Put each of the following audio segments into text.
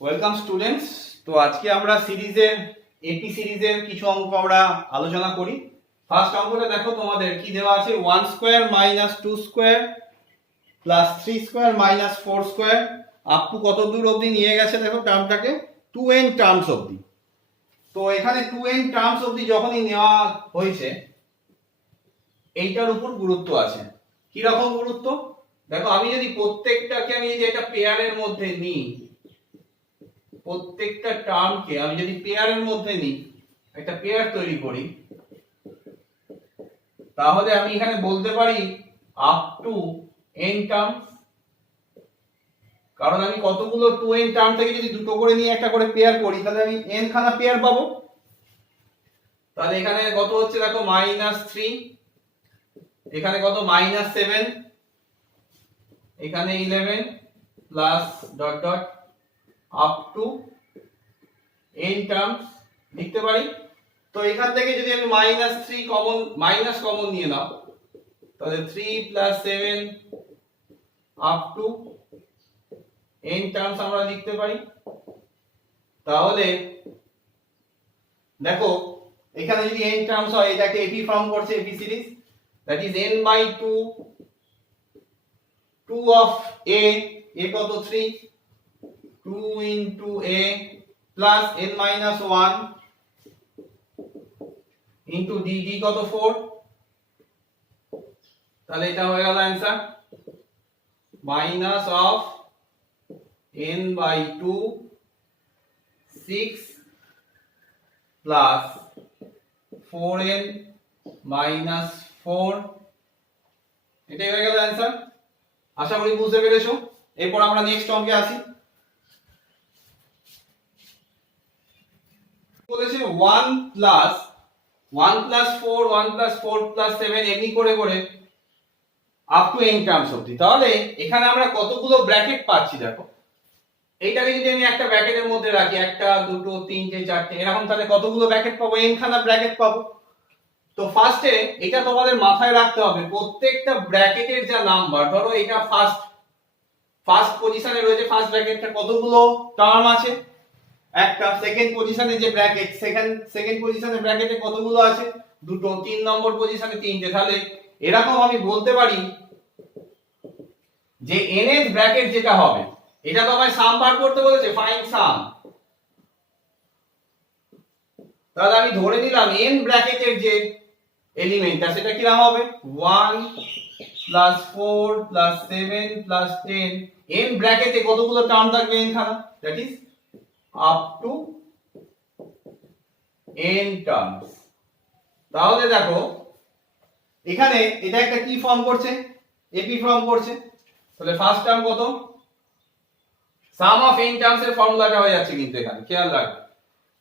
Welcome students. তো আজকে আমরা সিরিজের এপি সিরিজের কিছু অঙ্ক আমরা আলোচনা করি। ফার্স্ট অঙ্কটা দেখো, তোমাদের কি দেওয়া আছে, 1 square minus 2 square plus 3 square minus 4 square up to কত দূর অবধি নিয়ে গেছে দেখো টার্মটাকে 2n টার্মস অবধি। তো এখানে 2n টার্মস অবধি যখনই নেওয়া হয়েছে, এইটার উপর গুরুত্ব আছে। কি রকম গুরুত্ব দেখো, আমি যদি প্রত্যেকটাকে আমি যদি একটা পেয়ারের মধ্যে নিই, প্রত্যেকটা টার্মকে আমি যদি পেয়ারের মধ্যে নিই, একটা পেয়ার তৈরি করি, তাহলে আমি এখানে বলতে পারি আপ টু n টার্মস। কারণ আমি কতগুলো 2n টার্ম থেকে যদি দুটো করে নিয়ে একটা করে পেয়ার করি, তাহলে আমি n খানা পেয়ার পাবো। তাহলে এখানে কত হচ্ছে দেখো, -3, এখানে কত -7, এখানে 11 plus dot dot up to n terms লিখতে পারি। তো এখান থেকে যদি আমি -3 কমন, মাইনাস কমন নিয়ে নাও, তাহলে 3 plus 7 up to n terms আমরা লিখতে পারি। তাহলে দেখো এখানে যদি n টার্মস হয়, এটাকে এপি ফর্ম করছে, AP series, that is n by 2, 2 of a, a কত 3, 2 into a plus n minus 1 into d, d কত 4। তাহলে এটা হয়ে গেল answer, minus of n by 2 6 plus 4n minus 4, এটাই হয়ে গেল অ্যানসার। আশা করি বুঝতে পেরেছো। এরপর আমরা নেক্সট অঙ্কে আসি। বলেছে 1 প্লাস 4, 1 প্লাস 4 প্লাস 7 এমনি করে করে আপ টু n টার্মস অবধি। তাহলে এখানে আমরা কতগুলো ব্র্যাকেট পাচ্ছি দেখো, এইটাকে যদি আমি একটা ব্র্যাকেটের মধ্যে রাখি, একটা দুটো তিনটে চারটে এরকম, তাহলে কতগুলো ব্র্যাকেট পাবো, n খানা ব্র্যাকেট পাবো। তো ফার্স্টে এটা তোমাদের মাথায় রাখতে হবে, প্রত্যেকটা ব্র্যাকেটের যা নাম্বার, ধরো এটা ফার্স্ট পজিশনে রয়েছে, ফার্স্ট ব্র্যাকেটটা কতগুলো টার্ম আছে একটা, সেকেন্ড পজিশনে যে ব্র্যাকেট, সেকেন্ড পজিশনে ব্র্যাকেটে কতগুলো আছে দুটো, 3 নম্বর পজিশনে তিনটে। তাহলে এরকম আমি বলতে পারি যে nth ব্র্যাকেট যেটা হবে, এটা তো আমায় সাম বার করতে বলেছে, ফাইন্ড সাম। তাহলে আমি ধরে নিলাম n ব্র্যাকেটের যে এলিমেন্টটা সেটা কি রকম হবে, 1 প্লাস 4 প্লাস 7 প্লাস 10, n ব্র্যাকেটে কতগুলো টার্ম থাকবে, n খানা, that is up to n terms. তাহলে দেখো এখানে এটা একটা কি ফর্ম করছে, এপি ফর্ম করছে। তাহলে ফার্স্ট টার্ম কত, সাম অফ n টার্মস এর ফর্মুলাটা হয়ে যাচ্ছে কিন্তু এখানে, খেয়াল রাখবে।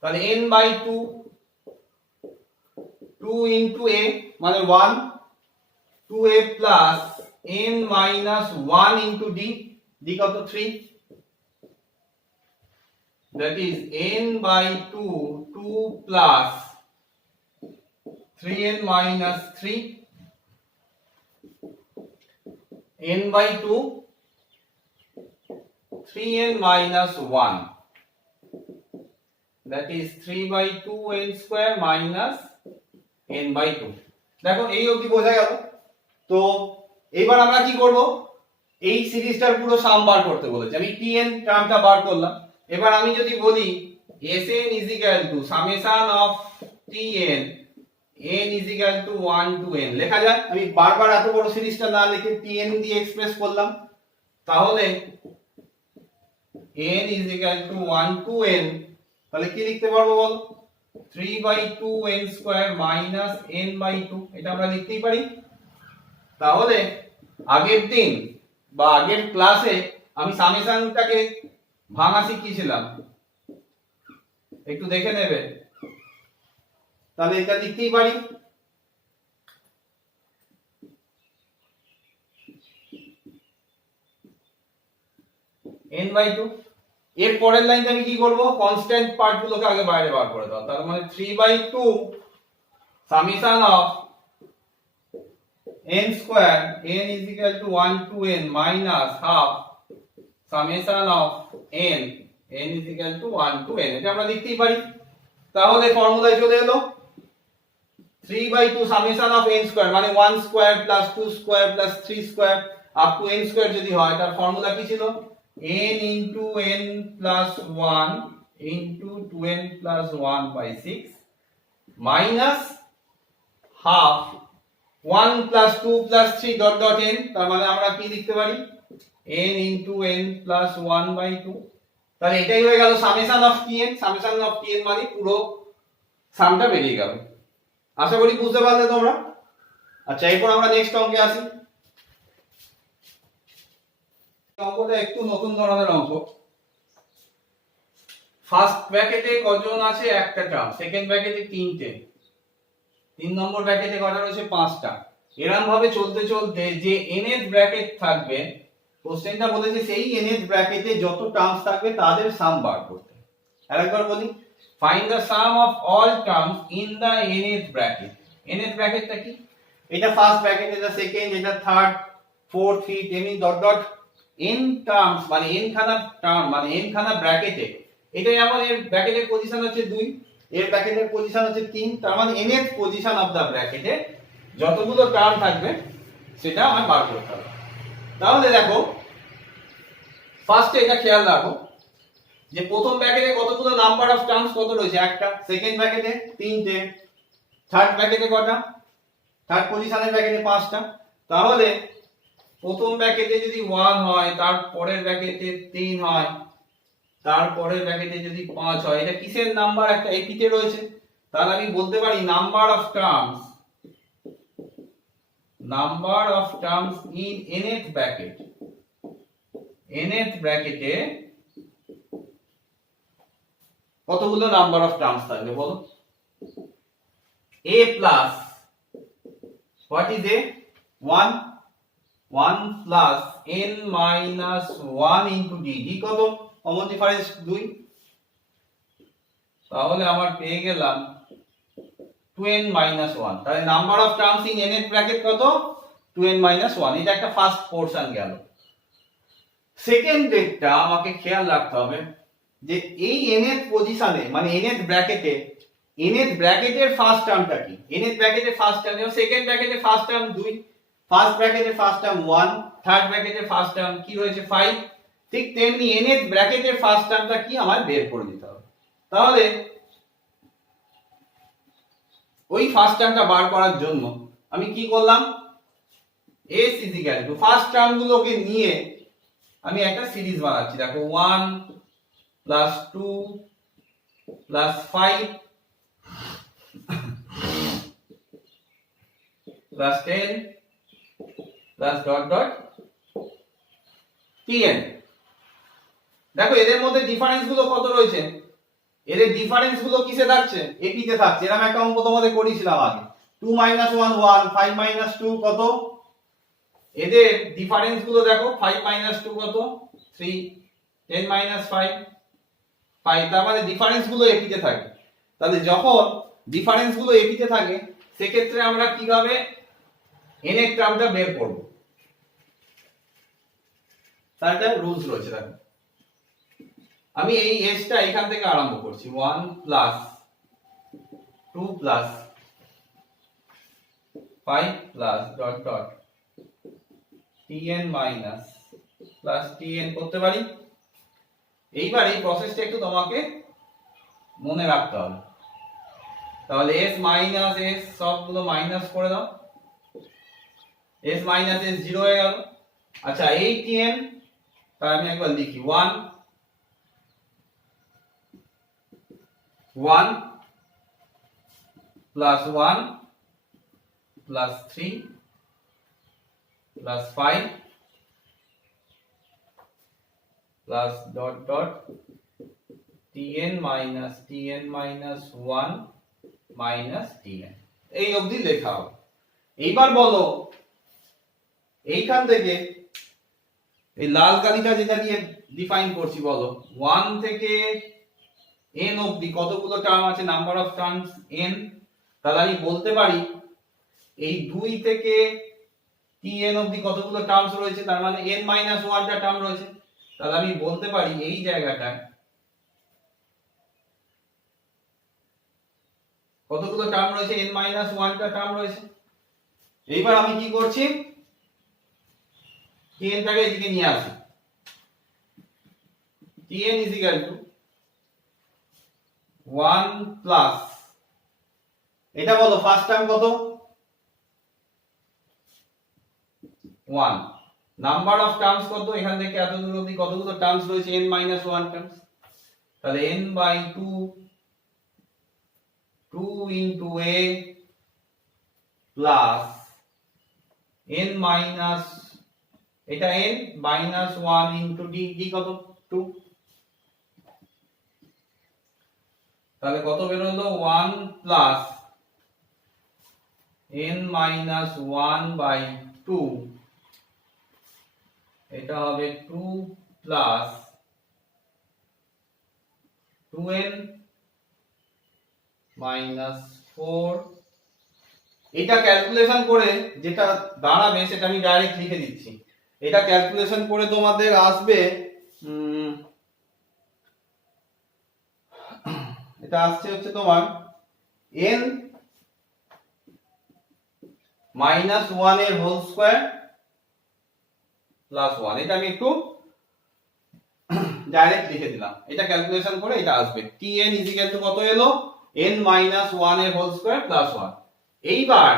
তাহলে n বাই 2, 2 ইনটু a মানে 1, 2a plus n minus 1 into d, d কত 3, that is n by 2, 2 plus 3n minus 3, n by 2, 3n minus 1, that is 3 by 2n square minus n by 2। দেখো এই অবধি বোঝা গেল। তো এবার আমরা কি করব, এই সিরিজটার পুরো সাম বার করতে বলেছে, আমি tn টার্মটা বার করলাম। এবার আমি যদি বলি Sn is equal to summation of Tn, n is equal to 1 to n, লেখা যায়। আমি বারবার এত বড় সিরিজটা না লিখে Tn দিয়ে এক্সপ্রেস করলাম। তাহলে n is equal to 1 to n, তাহলে কি লিখতে পারবো বল, 3 by 2n square minus n by 2, এটা আমরা লিখতেই পারি। তাহলে আগের দিন বা আগের ক্লাসে আমি সামেশনটাকে ভাঙা শিখিয়েছিলাম, একটু দেখে নেবে। তাহলে এটা লিখতেই পারি, n বাই 2। এর পরের লাইনটা আমি কি করব, কনস্ট্যান্ট পার্টগুলোকে আগে বাইরে বার করে দাও। তার মানে 3 by 2 summation of n square, n is equal to 1 to n minus half summation of n n is equal to 1 to n, এটা আমরা লিখতেই পারি। তাহলে ফর্মুলায় চলে এলো 3/2 summation of n square মানে 1 square plus 2 square plus 3 square up to n square যদি হয়, তার ফর্মুলা কি ছিল? n into n plus 1 into 2n plus 1 by 6 minus half 1 plus 2 plus 3 dot dot n, তার মানে আমরা কি লিখতে পারি? n into n plus 1 by 2। তাহলে এটাই হয়ে গেল summation of tn। Summation of tn মানে পুরো সামটা বেরিয়ে গেল। আশা করি বুঝতে পারলে তোমরা। আচ্ছা, এরপর আমরা নেক্সট অঙ্কে আসি। অঙ্কটা একটু নতুন ধরনের অঙ্ক। ফার্স্ট ব্র্যাকেটে কজন আছে? একটা টার্ম। সেকেন্ড ব্র্যাকেটে তিনটে। 3 নম্বর ব্র্যাকেটে কটা রয়েছে? 5টা। এরকম ভাবে চলতে চলতে যে nth ব্র্যাকেট থাকবে, কোশ্চেনটা বলেছে সেই nth ব্র্যাকেটে যত টার্মস থাকবে তাদের সাম বার করতে। আরেকবার বলি, find the some of all terms in the nth bracket. nth ব্র্যাকেটটা কি? এটা ফার্স্ট ব্র্যাকেট, এটা সেকেন্ড, এটা থার্ড, ফোর্থ, ফিফথ, এমনি ডট ডট n টার্মস মানে n খানা টার্ম মানে n খানা ব্র্যাকেটে। এটা যেমন এর ব্র্যাকেটের পজিশন হচ্ছে 2, এর ব্র্যাকেটের পজিশন হচ্ছে 3, তার মানে nth পজিশন অফ দা ব্র্যাকেটে যতগুলো টার্ম থাকবে সেটা আমার বার করতে হবে। তাহলে দেখো, ফার্স্টে এটা খেয়াল রাখো যে প্রথম ব্র্যাকেটে কতগুলো নাম্বার অফ টার্মস কত রয়েছে? একটা। সেকেন্ড ব্র্যাকেটে 3টে। থার্ড ব্র্যাকেটে কটা? থার্ড পজিশনের ব্র্যাকেটে 5টা। তাহলে প্রথম ব্র্যাকেটে যদি 1 হয়, তার পরের ব্র্যাকেটে 3 হয়, তারপরের ব্র্যাকেটে যদি 5 হয়, এটা কিসের নাম্বার? একটা এপিতে রয়েছে। তাহলে আমি বলতে পারি number of terms in nth bracket. nth ব্র্যাকেটে কতগুলো নাম্বার অফ টার্মস থাকবে বলো? a plus what is a? 1 1 plus n minus 1 into d। d কত? Common difference 2। তাহলে আমার পেয়ে গেলাম 2n minus 1। তাহলে number of terms in nth bracket কত? 2n minus 1। এটা একটা ফার্স্ট পোরশন গেল। সেকেন্ড ডেটটা আমাকে খেয়াল রাখতে হবে যে এই nth পজিশনে মানে nth ব্র্যাকেটের ফার্স্ট টার্মটা কি? nth ব্র্যাকেটের ফার্স্ট টার্ম, যেমন সেকেন্ড ব্র্যাকেটের ফার্স্ট টার্ম 2, ফার্স্ট ব্র্যাকেটের ফার্স্ট টার্ম 1, থার্ড ব্র্যাকেটের ফার্স্ট টার্ম কি রয়েছে? 5। ঠিক তেমনি nth ব্র্যাকেটের ফার্স্ট টার্মটা কি আমার বের করে দিতে হবে। তাহলে ওই ফার্স্ট টার্মটা বার করার জন্য আমি কি করলাম? s is equal to first term গুলোকে নিয়ে আমি একটা সিরিজ বানাচ্ছি। দেখো 1 plus 2 plus 5 plus 10 plus dot dot tn। দেখো এদের মধ্যে ডিফারেন্স গুলো কত রয়েছে? এদের ডিফারেন্স গুলো কিসে থাকছে? এপিতে থাকছে। এরকম একটা অঙ্ক তোমাদের করেছিলাম আগে। 2 1 1, 5 2 কত? এদের ডিফারেন্স গুলো দেখো, 5 2 কত? 3, 10 5 5। তার মানে ডিফারেন্স গুলো এপিতে থাকে। তাহলে যখন ডিফারেন্স গুলো এপিতে থাকে, সেক্ষেত্রে আমরা কিভাবে n এর টার্মটা বের করব? তার একটা রুলস রয়েছে। দেখো আমি এই s টা এখান থেকে আরম্ভ করছি। 1 plus 2 plus 5 plus dot dot tn minus plus tn করতে পারি। এইবার এই প্রসেসটা একটু তোমাকে মনে রাখতে হবে। তাহলে s মাইনাস s সবগুলো মাইনাস করে দাও। s মাইনাস s 0 হয়ে গেল। আচ্ছা, এই tn তাই আমি একবার লিখি 1 plus 1 plus 3 plus 5 plus dot dot tn minus 1 minus tn। এই অবধি লেখা হবে। এইবার বলো, এইখান থেকে এই লাল কালিটা যেটা দিয়ে ডিফাইন করছি, বলো 1 থেকে n অবধি কতগুলো টার্ম আছে? Number of terms n। তাহলে আমি বলতে পারি এই 2 থেকে tn অবধি কতগুলো টার্মস রয়েছে? তার মানে n 1টা টার্ম রয়েছে। তাহলে আমি বলতে পারি এই জায়গাটায় কতগুলো টার্ম রয়েছে, n মাইনাস 1টা টার্ম রয়েছে। এইবার আমি কি করছি, tn টাকে এদিকে নিয়ে আসি। tn is equal to 1 plus, এটা বলো ফার্স্ট টার্ম কত, 1। নাম্বার অফ টার্মস কত, এখান থেকে এত দূর অবধি কতগুলো টার্মস রয়েছে, n মাইনাস 1 টার্মস। তাহলে n by 2 into a plus n minus, এটা n minus 1 into d, d কত 2। তাহলে কত বের হলো, 1 প্লাস n মাইনাস 1 বাই 2, এটা হবে 2 প্লাস 2n মাইনাস 4। এটা ক্যালকুলেশন করে যেটা দাঁড়াবে সেটা আমি ডাইরেক্ট লিখে দিচ্ছি। এটা ক্যালকুলেশন করে তোমাদের আসবে, এটা আসছে হচ্ছে তোমার n মাইনাস 1 এর হোল স্কয়ার প্লাস 1। এটা আমি একটু ডাইরেক্ট লিখে দিলাম, এটা ক্যালকুলেশন করে এটা আসবে tn ইজ ইকুয়াল টু কত এলো, n মাইনাস 1 এর হোল স্কয়ার প্লাস 1। এইবার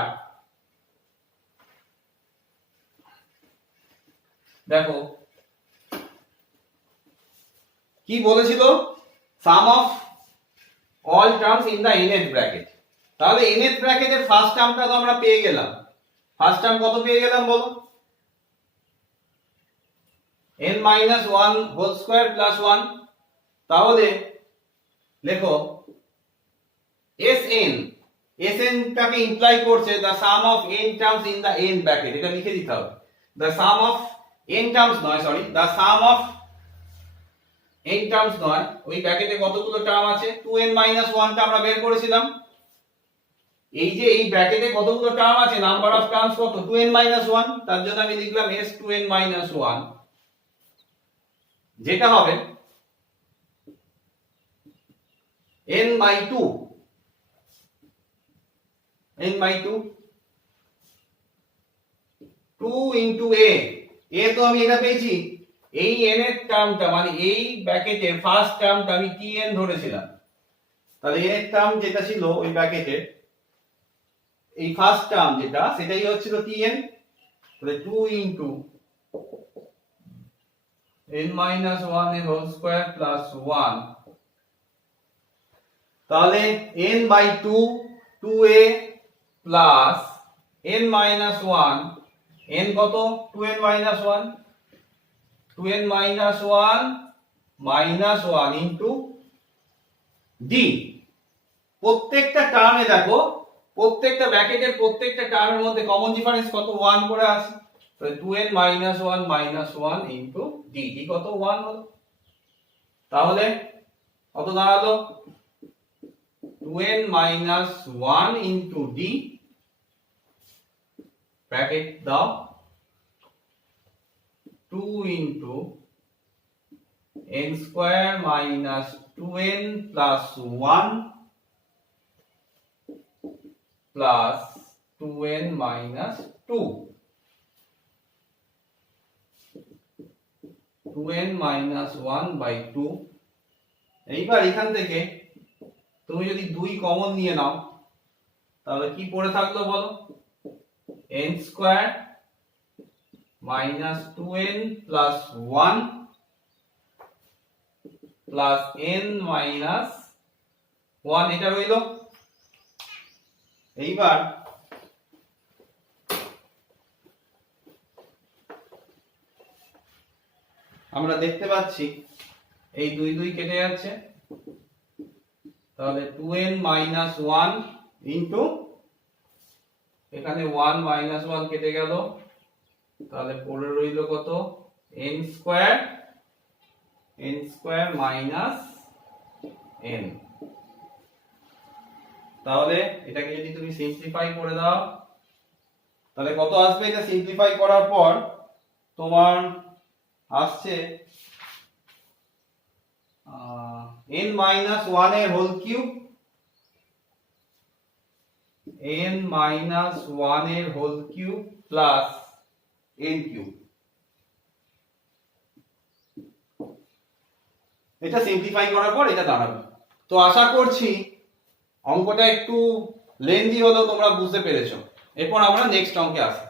দেখো কি বলেছিল, sum of all terms in the nth bracket. তাহলে nth ব্র্যাকেটের ফার্স্ট টার্মটা তো আমরা পেয়ে গেলাম। ফার্স্ট টার্ম কত পেয়ে গেলাম বলো, n minus 1 whole square plus 1। তাহলে লেখো sn টাকে ইমপ্লাই করছে the sum of n terms in the n bracket, এটা লিখে দিতে হবে। the sum of n terms নয়, sorry, the sum of n terms নয়, ওই ব্র্যাকেটে কতগুলো টার্ম আছে, 2n 1 টা আমরা বের করেছিলাম। এই যে এই ব্র্যাকেটে কতগুলো টার্ম আছে, নাম্বার অফ টার্মস কত, 2n 1, তার জন্য আমি লিখলাম s 2n 1, যেটা হবে n by 2, n by 2 into a, তো আমি এটা পেয়েছি, এই n এর টার্মটা মানে এই ব্র্যাকেটের ফার্স্ট টার্মটা আমি tn ধরেছিলাম। তাহলে n এর টার্ম যেটা ছিল ওই ব্র্যাকেটের এই ফার্স্ট টার্ম যেটা, সেটাই হচ্ছিল tn। তাহলে 2 ইনটু n মাইনাস 1 এর হোল স্কয়ার প্লাস 1। তাহলে n by 2 2a plus n minus 1, n কত, 2n minus 1, 2n minus 1 minus 1 into d। প্রত্যেকটা টার্মে দেখো, প্রত্যেকটা ব্র্যাকেটের প্রত্যেকটা টার্মের মধ্যে কমন ডিফারেন্স কত, 1 করে আসে। তাহলে 2n minus 1 minus 1 into d, d কত 1 হলো। তাহলে কত দাঁড়ালো, 2n minus 1 into d, bracket দাও, 2 into n square minus 2n plus 1 plus 2n minus 2, 2n minus 1 by 2। এইবার এখান থেকে তুমি যদি 2 কমন নিয়ে নাও তাহলে কি পড়ে থাকলো বলো, n square minus 2n plus 1 plus n minus 1, এটা রইল। এইবার আমরা দেখতে পাচ্ছি এই 2 2 কেটে যাচ্ছে, তাহলে 2n মাইনাস 1 ইনটু এখানে 1 মাইনাস 1 কেটে গেল, তাহলে পড়ে রইল কত, n স্কয়ার মাইনাস n। তাহলে এটাকে যদি তুমি সিম্পলিফাই করে দাও তাহলে কত আসবে, এটা সিম্পলিফাই করার পর তোমার আসছে n মাইনাস 1 এর হোল কিউব n মাইনাস 1 এর whole cube plus n cube. এটা সিম্পলিফাই করার পর এটা দাঁড়াবে। তো আশা করছি অঙ্কটা একটু লেন্দি হলেও তোমরা বুঝতে পেরেছো। এরপর আমরা নেক্সট অঙ্কে আসি।